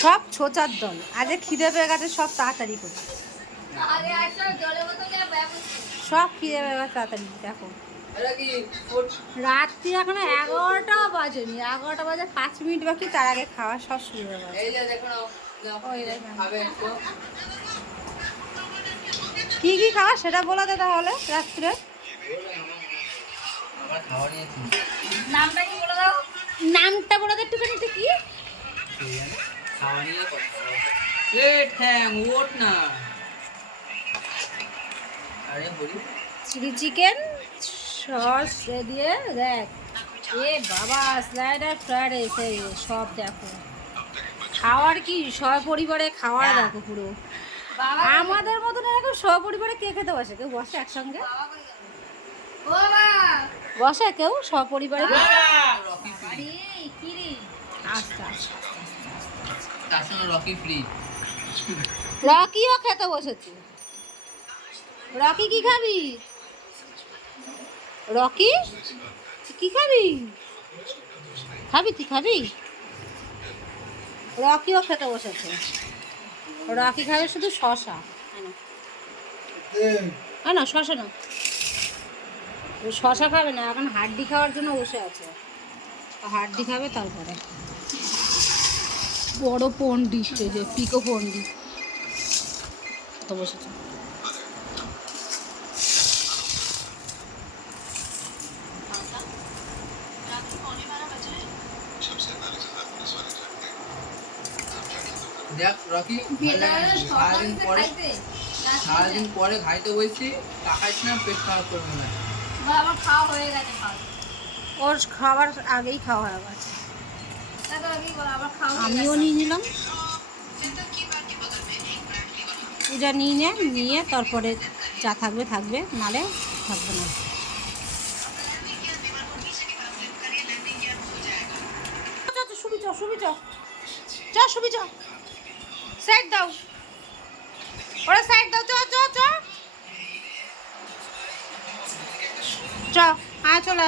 সব ছোচার দল, আজকে খিদে পেয়ে গেছে, সব তাড়াতাড়ি করে সব খিদে পেয়ে গেছে তাড়াতাড়ি। দেখো রাত্রি এখনো 11টা বাজেনি, 11টা বাজে 5 মিনিট বাকি, তার আগে খাওয়া সব শুরু হয়ে গেছে। কি কি খাওয়া সেটা বলে দে তাহলে রাত্রে। নামটা বলে দে একটুখানি, কি চিলি চিকেন সস দিয়ে দেখ, এ বাবা স্লাইডার ফ্রাইড রাইস, এই সব দেখো খাওয়ার কি সপরিবারে খাওয়ার দেখো পুরো। আমাদের মতন এরকম সপরিবারে কে খেতে বসে? কেউ বসে একসঙ্গে? বসে কেউ সপরিবারে? রকিও খেতে বসেছে। রকি কি খাবি? রকি কি খাবি? খাবি তুই খাবি? রকিও খেতে বসেছে। রকি খাবে শুধু শশা, না শশা না, শশা খাবে না, এখন হাড্ডি খাওয়ার জন্য বসে আছে, হাড্ডি খাবে। তারপরে বড় পন্ডি, যে পিকো পন্ডি তো বসেছে। দেখ রকি, সারাদিন পরে খাইতে বলছি, টাকাইস না, পেট খারাপ করবে না। আমার খাওয়া হয়ে গেছে, ওর খাবার আগেই খাওয়া হয়ে গেছে, আমিও নিয়ে নিলাম। পূজা নিয়ে তারপরে যা থাকবে থাকবে, নালে থাকবে না। সুবি চ সাইড দাও, ওরা সাইড দাও, চ চ চ চ, চলে